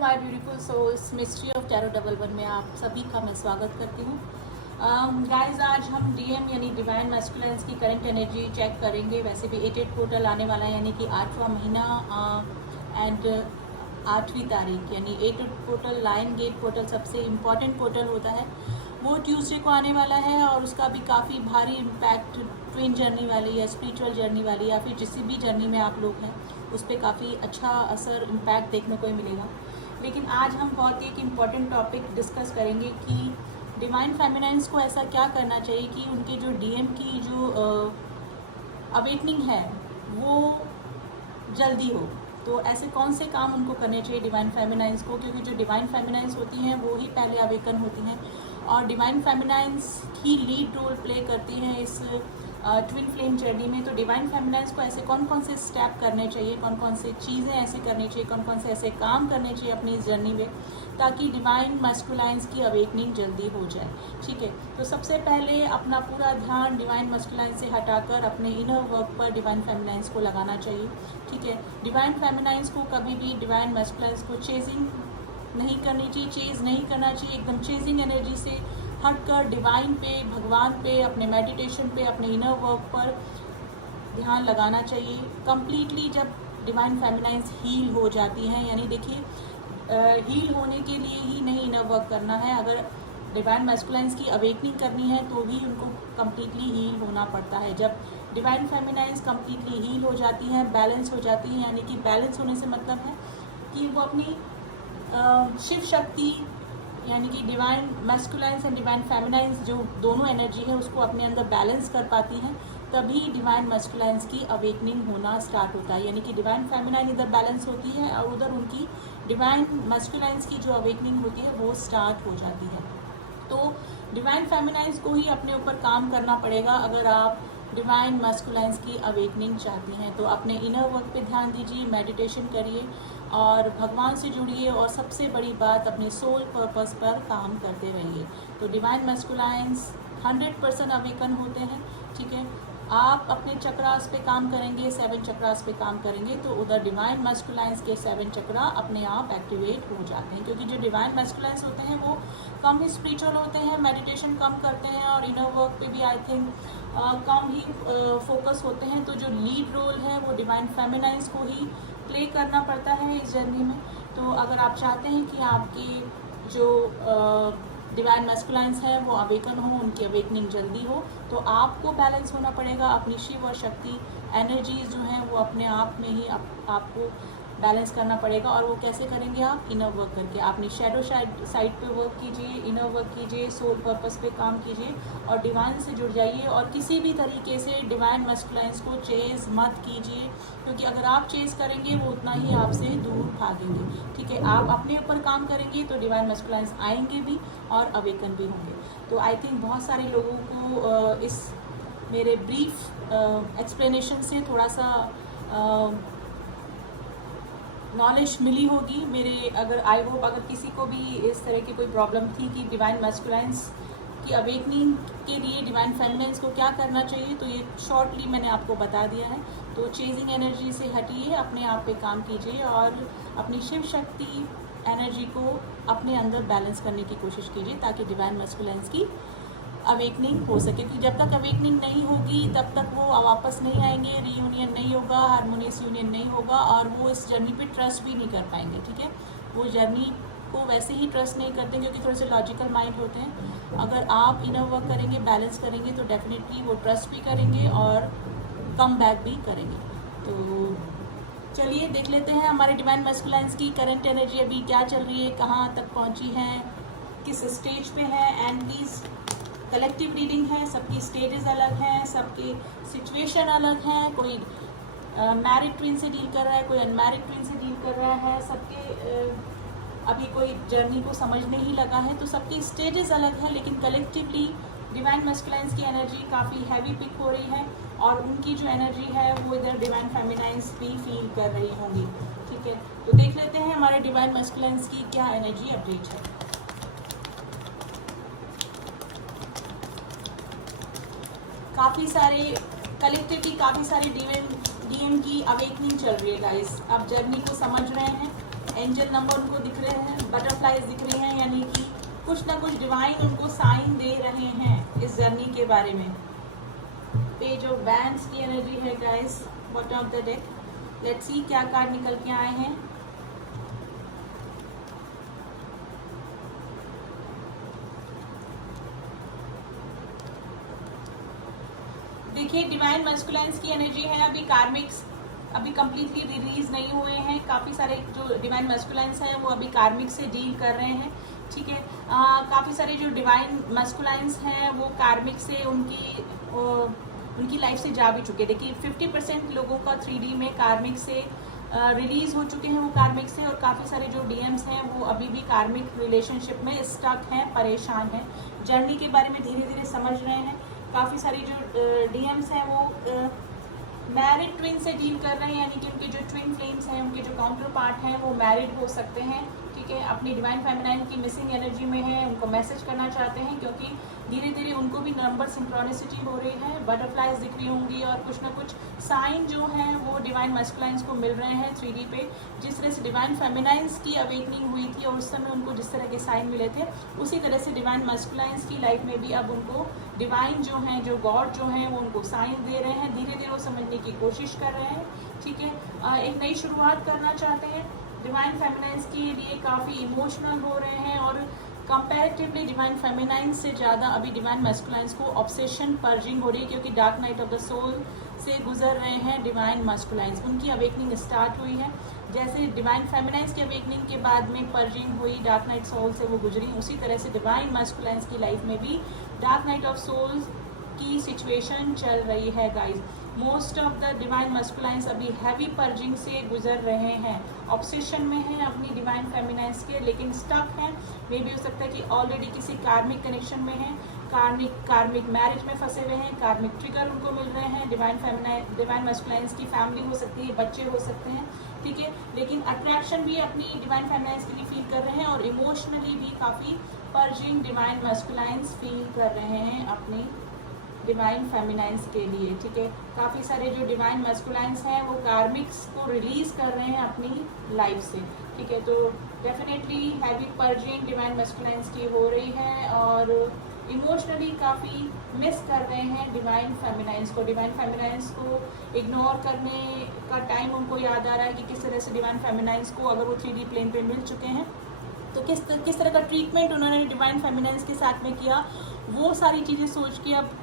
My beautiful souls, mystery of tarot double one में आप सभी का मैं स्वागत करती हूँ। गाइस, आज हम डीएम यानी डिवाइन मैस्कुलाइंस की करंट एनर्जी चेक करेंगे। वैसे भी 8/8 पोर्टल आने वाला है, यानी कि 8वां महीना एंड 8वीं तारीख, यानी 8/8 पोर्टल, लाइन गेट पोर्टल सबसे इम्पॉर्टेंट पोर्टल होता है, वो ट्यूसडे को आने वाला है और उसका भी काफ़ी भारी इम्पैक्ट ट्विन जर्नी वाली या स्पिरिचुअल जर्नी वाली या फिर जिस भी जर्नी में आप लोग हैं उस पर काफ़ी अच्छा असर इम्पैक्ट देखने को मिलेगा। लेकिन आज हम बहुत ही एक इम्पॉर्टेंट टॉपिक डिस्कस करेंगे कि डिवाइन फेमिनाइन्स को ऐसा क्या करना चाहिए कि उनके जो डीएम की जो अवेकनिंग है वो जल्दी हो। तो ऐसे कौन से काम उनको करने चाहिए डिवाइन फेमिनाइन्स को, क्योंकि जो डिवाइन फेमिनाइन्स होती हैं वो ही पहले अवेकन होती हैं और डिवाइन फेमिनाइन्स ही लीड रोल प्ले करती हैं इस ट्विन फ्लेम जर्नी में। तो डिवाइन फेमिनाइन्स को ऐसे कौन कौन से स्टेप करने चाहिए, कौन कौन से चीज़ें ऐसी करनी चाहिए, कौन कौन से ऐसे काम करने चाहिए अपनी इस जर्नी में ताकि डिवाइन मस्कुलाइंस की अवेकनिंग जल्दी हो जाए। ठीक है, तो सबसे पहले अपना पूरा ध्यान डिवाइन मस्कुलाइंस से हटाकर अपने इनर वर्क पर डिवाइन फेमिनाइन्स को लगाना चाहिए। ठीक है, डिवाइन फेमिनाइन्स को कभी भी डिवाइन मस्कुलाइंस को चेजिंग नहीं करनी चाहिए, चेज नहीं करना चाहिए। एकदम चेजिंग एनर्जी से हटकर डिवाइन पे, भगवान पे, अपने मेडिटेशन पे, अपने इनर वर्क पर ध्यान लगाना चाहिए कम्प्लीटली। जब डिवाइन फेमिनाइन्स हील हो जाती हैं, यानी देखिए हील होने के लिए ही नहीं इनर वर्क करना है, अगर डिवाइन मैस्कुलाइंस की अवेकनिंग करनी है तो भी उनको कम्प्लीटली हील होना पड़ता है। जब डिवाइन फेमिनाइन्स कम्प्लीटली हील हो जाती हैं, बैलेंस हो जाती हैं, यानी कि बैलेंस होने से मतलब है कि वो अपनी शिव शक्ति यानी कि डिवाइन मैस्कुलाइंस एंड डिवाइन फेमिनाइंस जो दोनों एनर्जी है उसको अपने अंदर बैलेंस कर पाती हैं, तभी डिवाइन मैस्कुलाइंस की अवेकनिंग होना स्टार्ट होता है। यानी कि डिवाइन फेमिनाइन इधर बैलेंस होती है और उधर उनकी डिवाइन मैस्कुलाइंस की जो अवेकनिंग होती है वो स्टार्ट हो जाती है। तो डिवाइन फेमिनाइंस को ही अपने ऊपर काम करना पड़ेगा अगर आप डिवाइन मैस्कुलाइंस की अवेकनिंग चाहती हैं। तो अपने इनर वर्क पे ध्यान दीजिए, मेडिटेशन करिए और भगवान से जुड़िए और सबसे बड़ी बात अपने सोल पर्पस पर काम करते रहिए। तो डिवाइन मैस्कुलाइंस 100% अवेकन होते हैं। ठीक है, आप अपने चक्रास पे काम करेंगे, 7 चक्रास पे काम करेंगे तो उधर डिवाइन मैस्कुलाइंस के 7 चक्रा अपने आप एक्टिवेट हो जाते हैं, क्योंकि जो डिवाइन मैस्कुलाइंस होते हैं वो कम ही स्पिरिचुअल होते हैं, मेडिटेशन कम करते हैं और इनर वर्क पे भी I think come he focus होते हैं। तो जो लीड रोल है वो डिवाइन फेमिनाइंस को ही प्ले करना पड़ता है इस जर्नी में। तो अगर आप चाहते हैं कि आपकी जो डिवाइन मैस्कुलाइंस है वो अवेकन हो, उनकी अवेकनिंग जल्दी हो, तो आपको बैलेंस होना पड़ेगा। अपनी शिव और शक्ति एनर्जीज जो हैं वो अपने आप में ही आपको बैलेंस करना पड़ेगा। और वो कैसे करेंगे आप? इनर वर्क करके। अपनी शैडो साइड पे वर्क कीजिए, इनर वर्क कीजिए, सोल पर्पस पे काम कीजिए और डिवाइन से जुड़ जाइए। और किसी भी तरीके से डिवाइन मैस्कुलाइंस को चेज मत कीजिए, क्योंकि अगर आप चेज करेंगे वो उतना ही आपसे दूर भागेंगे। ठीक है, आप अपने ऊपर काम करेंगे तो डिवाइन मैस्कुलाइंस आएंगे भी और अवेकन भी होंगे। तो आई थिंक बहुत सारे लोगों को इस मेरे ब्रीफ एक्सप्लेनेशन से थोड़ा सा नॉलेज मिली होगी। मेरे अगर आई होप अगर किसी को भी इस तरह की कोई प्रॉब्लम थी कि डिवाइन मैस्कुलाइंस की अवेकनिंग के लिए डिवाइन फेमिनाइंस को क्या करना चाहिए, तो ये शॉर्टली मैंने आपको बता दिया है। तो चेजिंग एनर्जी से हटिए, अपने आप पे काम कीजिए और अपनी शिव शक्ति एनर्जी को अपने अंदर बैलेंस करने की कोशिश कीजिए ताकि डिवाइन मैस्कुलाइंस की अवेकनिंग हो सके। क्योंकि जब तक अवेकनिंग नहीं होगी तब तक वो वापस नहीं आएंगे, रीयूनियन नहीं होगा, हारमोनियस यूनियन नहीं होगा और वो इस जर्नी पे ट्रस्ट भी नहीं कर पाएंगे। ठीक है, वो जर्नी को वैसे ही ट्रस्ट नहीं करते क्योंकि थोड़े से लॉजिकल माइंड होते हैं। अगर आप इनर वर्क करेंगे, बैलेंस करेंगे तो डेफिनेटली वो ट्रस्ट भी करेंगे और कम बैक भी करेंगे। तो चलिए देख लेते हैं हमारे डिवाइन मैस्कुलाइंस की करंट एनर्जी अभी क्या चल रही है, कहाँ तक पहुँची है, किस स्टेज पे है। एंड प्लीज़ कलेक्टिव रीडिंग है, सबकी स्टेजेस अलग हैं, सबकी सिचुएशन अलग हैं। कोई मैरिड ट्विन से डील कर रहा है, कोई अनमैरिड ट्विन से डील कर रहा है, सबके अभी कोई जर्नी को समझने ही लगा है, तो सबकी स्टेजेस अलग हैं। लेकिन कलेक्टिवली डिवाइन मैस्कुलाइंस की एनर्जी काफ़ी हैवी पिक हो रही है और उनकी जो एनर्जी है वो इधर डिवाइन फेमिनाइंस भी फील कर रही होंगी। ठीक है, तो देख लेते हैं हमारे डिवाइन मैस्कुलाइंस की क्या एनर्जी अपडेट है। काफ़ी सारे कलेक्टिव की काफ़ी सारी डीएम की अवेकनिंग चल रही है गाइस। आप जर्नी को समझ रहे हैं, एंजल नंबर उनको दिख रहे हैं, बटरफ्लाइज दिख रही हैं, यानी कि कुछ ना कुछ डिवाइन उनको साइन दे रहे हैं इस जर्नी के बारे में। पेज ऑफ बैंड्स की एनर्जी है guys, bottom of the deck. Let's see क्या कार्ड निकल के आए हैं। देखिए डिवाइन मस्कुलाइंस की एनर्जी है, अभी कार्मिक्स अभी कंप्लीटली रिलीज नहीं हुए हैं। काफ़ी सारे जो डिवाइन मस्कुलाइंस हैं वो अभी कार्मिक से डील कर रहे हैं, ठीक है। काफ़ी सारे जो डिवाइन मस्कुलाइंस हैं वो कार्मिक से उनकी लाइफ से जा भी चुके। देखिए 50% लोगों का 3D में कार्मिक से रिलीज हो चुके हैं वो कार्मिक से, और काफ़ी सारे जो डीएम्स हैं वो अभी भी कार्मिक रिलेशनशिप में स्टक हैं, परेशान हैं, जर्नी के बारे में धीरे धीरे समझ रहे हैं। काफ़ी सारी जो डीएम्स हैं वो मैरिड ट्विन से डील कर रहे हैं, यानी कि उनके जो ट्विन फ्लेम्स हैं, उनके जो काउंटर पार्ट हैं वो मैरिड हो सकते हैं, ठीक है। अपनी डिवाइन फेमिनाइन की मिसिंग एनर्जी में है, उनको मैसेज करना चाहते हैं क्योंकि धीरे धीरे उनको भी नंबर सिंक्रोनिसिटी हो रही है, बटरफ्लाइज दिख रही होंगी, और कुछ ना कुछ साइन जो हैं वो डिवाइन मस्कुलाइंस को मिल रहे हैं 3D पे। जिस तरह से डिवाइन फेमिनाइंस की अवेकनिंग हुई थी और उस समय उनको जिस तरह के साइन मिले थे, उसी तरह से डिवाइन मस्कुलाइंस की लाइफ में भी अब उनको डिवाइन जो हैं, जो गॉड जो हैं वो उनको साइन दे रहे हैं। धीरे धीरे वो समझने की कोशिश कर रहे हैं, ठीक है। एक नई शुरुआत करना चाहते हैं। डिवाइन फेमिनाइंस के लिए काफ़ी इमोशनल हो रहे हैं, और कंपैरेटिवली डिवाइन फेमिनाइन से ज़्यादा अभी डिवाइन मस्कुलाइंस को ऑब्सेशन पर्जिंग हो रही है, क्योंकि dark night of the soul से गुजर रहे हैं डिवाइन मस्कुलाइंस। उनकी अवेकनिंग स्टार्ट हुई है, जैसे डिवाइन फेमिनाइंस की अवेकनिंग के बाद में पर्जिंग हुई, डार्क नाइट सोल से वो गुजरी, उसी तरह से डिवाइन मस्कुलाइंस की लाइफ में भी डार्क नाइट ऑफ सोल्स की सिचुएशन चल रही है guys. Most of the divine masculines अभी हैवी पर्जिंग से गुजर रहे हैं, ऑब्सेशन में हैं अपनी डिवाइन फेमिनाइंस के, लेकिन स्टक हैं। मे भी हो सकता है कि ऑलरेडी किसी कार्मिक कनेक्शन में हैं, कार्मिक मैरिज में फंसे हुए हैं, कार्मिक ट्रिगर उनको मिल रहे हैं। डिवाइन मस्कुलाइंस की फैमिली हो सकती है, बच्चे हो सकते हैं, ठीक है, लेकिन अट्रैक्शन भी अपनी डिवाइन फेमिनाइंस के लिए फील कर रहे हैं, और इमोशनली भी काफ़ी पर्जिंग डिवाइन मस्कुलाइंस फील कर रहे हैं अपनी डिवाइन फेमिनाइंस के लिए, ठीक है। काफ़ी सारे जो डिवाइन मस्कुलाइंस हैं वो कार्मिक्स को रिलीज कर रहे हैं अपनी लाइफ से, ठीक है। तो डेफिनेटली हैवी पर्जिंग डिवाइन मस्कुलाइंस की हो रही है, और इमोशनली काफ़ी मिस कर रहे हैं डिवाइन फेमिनाइंस को। डिवाइन फेमिनाइंस को इग्नोर करने का टाइम उनको याद आ रहा है कि किस तरह से डिवाइन फेमिनाइंस को, अगर वो 3D प्लेन पे मिल चुके हैं तो किस तरह का ट्रीटमेंट उन्होंने डिवाइन फेमिनाइंस के साथ में किया, वो सारी चीज़ें सोच के अब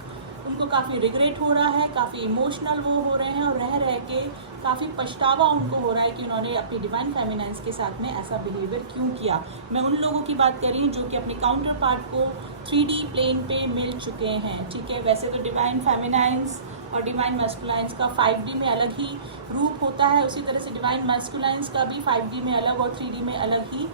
उनको काफ़ी रिग्रेट हो रहा है, काफ़ी इमोशनल वो हो रहे हैं, और रह के काफ़ी पछतावा उनको हो रहा है कि उन्होंने अपनी डिवाइन फेमिनाइंस के साथ में ऐसा बिहेवियर क्यों किया। मैं उन लोगों की बात कर रही हूँ जो कि अपने काउंटर पार्ट को 3D प्लेन पे मिल चुके हैं, ठीक है। वैसे तो डिवाइन फेमिनाइंस और डिवाइन मस्कुलाइंस का 5D में अलग ही रूप होता है, उसी तरह से डिवाइन मस्कुलाइंस का भी 5D में अलग और 3D में अलग ही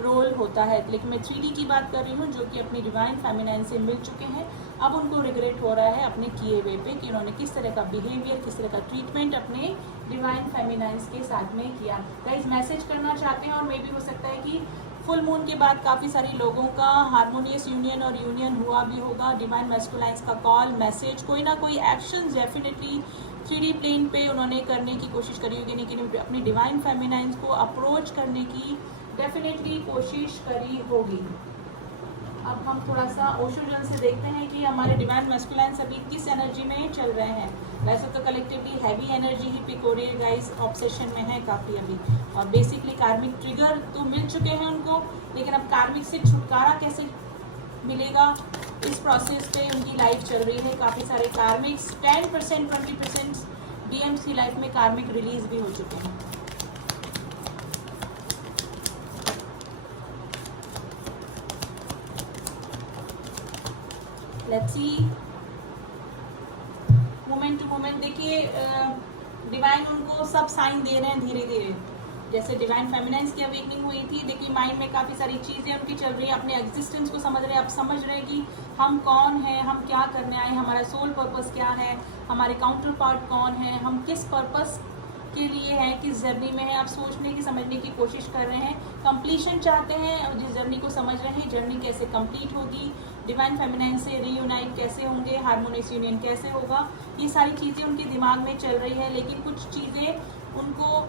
रोल होता है, लेकिन मैं 3D की बात कर रही हूँ जो कि अपनी डिवाइन फेमिनाइन से मिल चुके हैं। अब उनको रिग्रेट हो रहा है अपने किए हुए पे कि उन्होंने किस तरह का बिहेवियर, किस तरह का ट्रीटमेंट अपने डिवाइन फेमिनाइंस के साथ में किया। गाइस मैसेज करना चाहते हैं, और मे भी हो सकता है कि फुल मून के बाद काफ़ी सारे लोगों का हार्मोनियस यूनियन और यूनियन हुआ भी होगा। डिवाइन मैस्कुलाइंस का कॉल, मैसेज, कोई ना कोई एक्शन डेफिनेटली 3D प्लेन पे उन्होंने करने की कोशिश करी होगी, लेकिन अपनी डिवाइन फेमिनाइंस को अप्रोच करने की डेफिनेटली कोशिश करी होगी। अब हम थोड़ा सा ओशो जन से देखते हैं कि हमारे डिवाइन मैस्कुलाइंस अभी किस एनर्जी में चल रहे हैं। वैसे तो कलेक्टिवली हैवी एनर्जी ही पिक हो रही है गाइस, ऑब्सेशन में है काफ़ी अभी, और बेसिकली कार्मिक ट्रिगर तो मिल चुके हैं उनको, लेकिन अब कार्मिक से छुटकारा कैसे मिलेगा, इस प्रोसेस पे उनकी लाइफ चल रही है। काफ़ी सारे कार्मिक्स 10% 20% डीएम्स की लाइफ में कार्मिक रिलीज भी हो चुके हैं। Let's see moment to moment. देखिए डिवाइन उनको सब साइन दे रहे हैं धीरे धीरे, जैसे डिवाइन फेमिनाइंस की अवेकनिंग हुई थी। देखिए माइंड में काफ़ी सारी चीज़ें उनकी चल रही है, अपने एग्जिस्टेंस को समझ रहे हैं, अब समझ रहे हैं कि हम कौन हैं, हम क्या करने आए, हमारा सोल पर्पस क्या है, हमारे काउंटर पार्ट कौन है, हम किस पर्पस के लिए हैं, किस जर्नी में है। आप सोचने की समझने की कोशिश कर रहे हैं, कंप्लीशन चाहते हैं, और जिस जर्नी को समझ रहे हैं जर्नी कैसे कंप्लीट होगी, डिवाइन फेमिनाइन से रीयूनाइट कैसे होंगे, हार्मोनियस यूनियन कैसे होगा, ये सारी चीज़ें उनके दिमाग में चल रही है। लेकिन कुछ चीज़ें उनको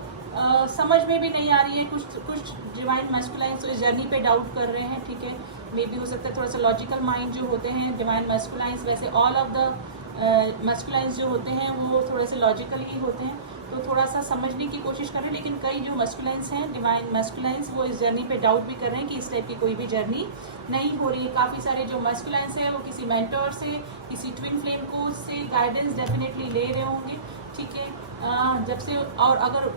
समझ में भी नहीं आ रही है। कुछ डिवाइन मैस्कुलाइंस तो इस जर्नी पे डाउट कर रहे हैं, ठीक है। मे बी हो सकता है थोड़ा सा लॉजिकल माइंड जो होते हैं डिवाइन मैस्कुलाइंस, वैसे ऑल ऑफ द मैस्कुलाइंस जो होते हैं वो थोड़े से लॉजिकल ही होते हैं, तो थोड़ा सा समझने की कोशिश कर रहे हैं। लेकिन कई जो मैस्कुलाइंस हैं डिवाइन मैस्कुलाइंस वो इस जर्नी पे डाउट भी कर रहे हैं कि इस टाइप की कोई भी जर्नी नहीं हो रही है। काफ़ी सारे जो मैस्कुलाइंस हैं वो किसी मेंटर से, किसी ट्विन फ्लेम कोच से गाइडेंस डेफिनेटली ले रहे होंगे, ठीक है। जब से, और अगर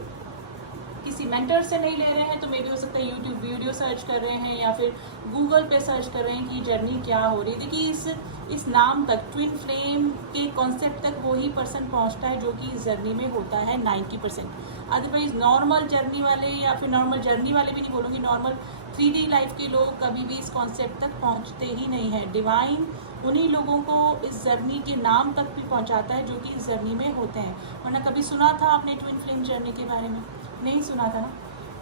किसी मेंटर से नहीं ले रहे हैं तो मे भी हो सकता है यूट्यूब वीडियो सर्च कर रहे हैं या फिर गूगल पे सर्च कर रहे हैं कि जर्नी क्या हो रही है। देखिए इस नाम तक, ट्विन फ्लेम के कॉन्सेप्ट तक वही पर्सन पहुंचता है जो कि इस जर्नी में होता है 90%। अदरवाइज नॉर्मल जर्नी वाले, या फिर नॉर्मल जर्नी वाले भी नहीं बोलूँगी, नॉर्मल 3D लाइफ के लोग कभी भी इस कॉन्सेप्ट तक पहुँचते ही नहीं है। डिवाइन उन्हीं लोगों को इस जर्नी के नाम तक भी पहुँचाता है जो कि इस जर्नी में होते हैं। वरना कभी सुना था आपने ट्विन फ्लेम जर्नी के बारे में? नहीं सुना था ना।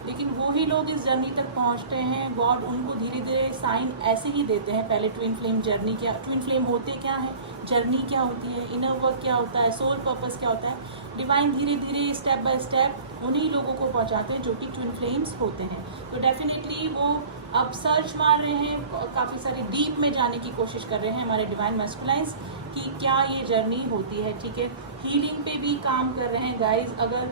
लेकिन वो ही लोग इस जर्नी तक पहुंचते हैं। गॉड उनको धीरे धीरे साइन ऐसे ही देते हैं। पहले ट्विन फ्लेम जर्नी क्या, ट्विन फ्लेम होते क्या है, जर्नी क्या होती है, इनर वर्क क्या होता है, सोल पर्पस क्या होता है, डिवाइन धीरे धीरे स्टेप बाय स्टेप उन्हीं लोगों को पहुंचाते हैं जो कि ट्विन फ्लेम्स होते हैं। तो डेफिनेटली वो अब सर्च मार रहे हैं, काफ़ी सारे डीप में जाने की कोशिश कर रहे हैं हमारे डिवाइन मैस्कुलाइंस कि क्या ये जर्नी होती है, ठीक है। हीलिंग पे भी काम कर रहे हैं गाइज। अगर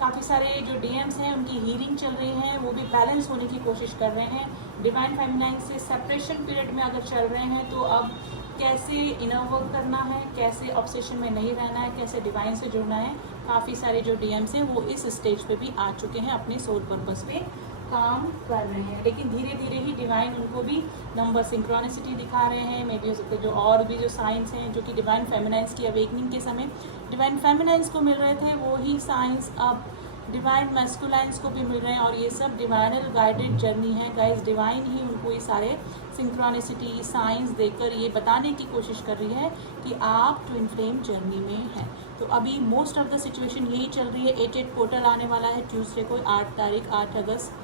काफ़ी सारे जो डीएम्स हैं उनकी हीलिंग चल रही है, वो भी बैलेंस होने की कोशिश कर रहे हैं। डिवाइन फेमिनाइन से सेपरेशन पीरियड में अगर चल रहे हैं तो अब कैसे इनर वर्क करना है, कैसे ऑब्सेशन में नहीं रहना है, कैसे डिवाइन से जुड़ना है, काफ़ी सारे जो डीएम्स हैं वो इस स्टेज पे भी आ चुके हैं, अपने सोल पर्पस पे काम कर रहे हैं। लेकिन धीरे धीरे ही डिवाइन उनको भी नंबर सिंक्रोनिसिटी दिखा रहे हैं। मे बी हो सकता है जो और भी जो साइंस हैं जो कि डिवाइन फेमिनाइंस की अवेकनिंग के समय डिवाइन फेमिनाइंस को मिल रहे थे, वो ही साइंस अब डिवाइन मैस्कुलाइंस को भी मिल रहे हैं। और ये सब डिवाइनल गाइडेड जर्नी है गाइज। डिवाइन ही उनको ये सारे सिंक्रोनिसिटी साइंस देकर ये बताने की कोशिश कर रही है कि आप ट्विन फ्लेम जर्नी में हैं। तो अभी मोस्ट ऑफ द सिचुएशन यही चल रही है। 8 पोर्टल आने वाला है ट्यूसडे को, 8 तारीख 8 अगस्त।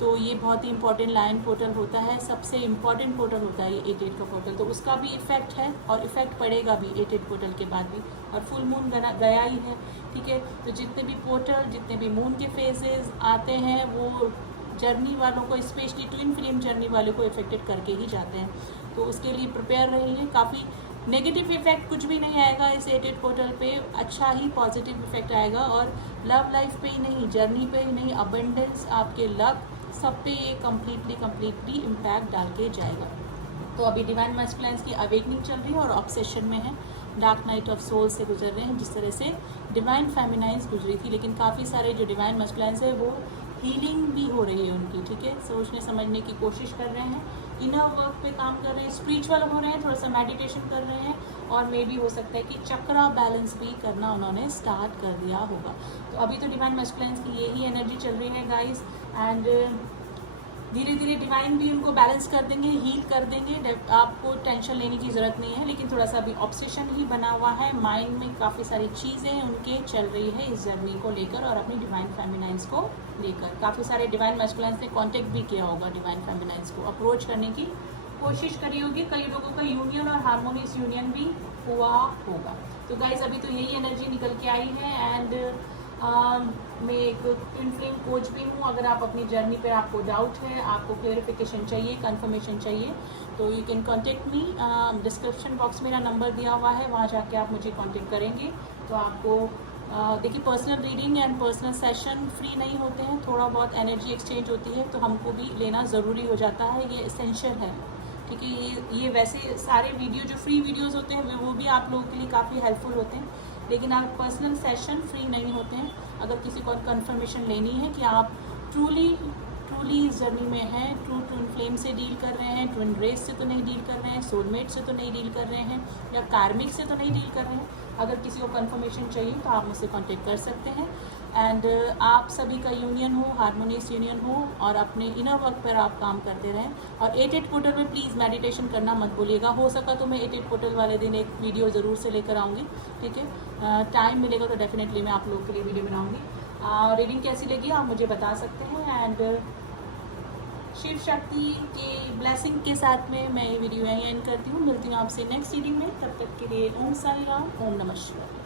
तो ये बहुत ही इंपॉर्टेंट लाइन पोर्टल होता है, सबसे इम्पॉर्टेंट पोर्टल होता है ये 8 का पोर्टल। तो उसका भी इफेक्ट है और इफेक्ट पड़ेगा भी 8 पोर्टल के बाद भी। और फुल मून गया ही है, ठीक है। तो जितने भी पोर्टल, जितने भी मून के फेजेस आते हैं वो जर्नी वालों को, स्पेशली ट्विन फ्लेम जर्नी वालों को इफेक्टेड करके ही जाते हैं। तो उसके लिए प्रिपेयर रहिए। काफ़ी नेगेटिव इफेक्ट कुछ भी नहीं आएगा इस 8 पोर्टल पे, अच्छा ही पॉजिटिव इफेक्ट आएगा। और लव लाइफ पे ही नहीं, जर्नी पे ही नहीं, अबंडेंस, आपके लक, सब पे ये कम्प्लीटली इम्पैक्ट डाल के जाएगा। तो अभी डिवाइन मैस्कुलाइंस की अवेकनिंग चल रही है और ऑब्सेशन में है, डार्क नाइट ऑफ सोल से गुजर रहे हैं जिस तरह से डिवाइन फेमिनाइंस गुजरी थी। लेकिन काफ़ी सारे जो डिवाइन मैस्कुलाइंस है वो हीलिंग भी हो रही है उनकी, ठीक है। सोचने समझने की कोशिश कर रहे हैं, इनर वर्क पे काम कर रहे हैं, स्पिरिचुअल हो रहे हैं, थोड़ा सा मेडिटेशन कर रहे हैं। और मे भी हो सकता है कि चक्रा बैलेंस भी करना उन्होंने स्टार्ट कर दिया होगा। तो अभी तो डिवाइन मैस्कुलाइंस की यही एनर्जी चल रही है गाइस। एंड धीरे धीरे डिवाइन भी उनको बैलेंस कर देंगे, हील कर देंगे। आपको टेंशन लेने की ज़रूरत नहीं है। लेकिन थोड़ा सा अभी ऑब्सेशन ही बना हुआ है, माइंड में काफ़ी सारी चीज़ें उनके चल रही है इस जर्नी को लेकर और अपनी डिवाइन फेमिनाइंस को लेकर। काफ़ी सारे डिवाइन मैस्कुलाइंस ने कांटेक्ट भी किया होगा, डिवाइन फेमिनाइंस को अप्रोच करने की कोशिश करी होगी। कई लोगों का यूनियन और हारमोनियस यूनियन भी हुआ होगा। तो गाइज अभी तो यही एनर्जी निकल के आई है। एंड मैं एक ट्विन फ्लेम कोच भी हूँ। अगर आप अपनी जर्नी पर आपको डाउट है, आपको क्लेरिफिकेशन चाहिए, कंफर्मेशन चाहिए, तो you can contact me. Description box मेरा नंबर दिया हुआ है, वहाँ जाके आप मुझे कॉन्टेक्ट करेंगे तो आपको देखिए personal reading and personal session free नहीं होते हैं, थोड़ा बहुत एनर्जी एक्सचेंज होती है तो हमको भी लेना ज़रूरी हो जाता है, ये एसेंशियल है, ठीक है। ये वैसे सारे वीडियो जो फ्री वीडियोस होते हैं वो भी आप लोगों के लिए काफ़ी हेल्पफुल होते हैं, लेकिन आप पर्सनल सेशन फ्री नहीं होते हैं। अगर किसी को कंफर्मेशन लेनी है कि आप ट्रूली इस जर्नी में हैं, ट्विन फ्लेम से डील कर रहे हैं, ट्विन रेस से तो नहीं डील कर रहे हैं, सोलमेट से तो नहीं डील कर रहे हैं, या कार्मिक से तो नहीं डील कर रहे हैं, अगर किसी को कंफर्मेशन चाहिए तो आप मुझसे कांटेक्ट कर सकते हैं। एंड आप सभी का यूनियन हो, हारमोनियस यूनियन हो और अपने इनर वर्क पर आप काम करते रहें। और 8 पोर्टल में प्लीज़ मेडिटेशन करना मत भूलिएगा। हो सका तो मैं 8 पोर्टल वाले दिन एक वीडियो ज़रूर से लेकर आऊँगी, ठीक है। टाइम मिलेगा तो डेफिनेटली मैं आप लोगों के लिए वीडियो बनाऊँगी। रीडिंग कैसी लगी आप मुझे बता सकते हैं। एंड शिव शक्ति के ब्लेसिंग के साथ में मैं ये वीडियो यहीं एंड करती हूँ। मिलती हूँ आपसे नेक्स्ट रीडिंग में, तब तक के लिए ओम साई राम, ओम नमः शिवाय।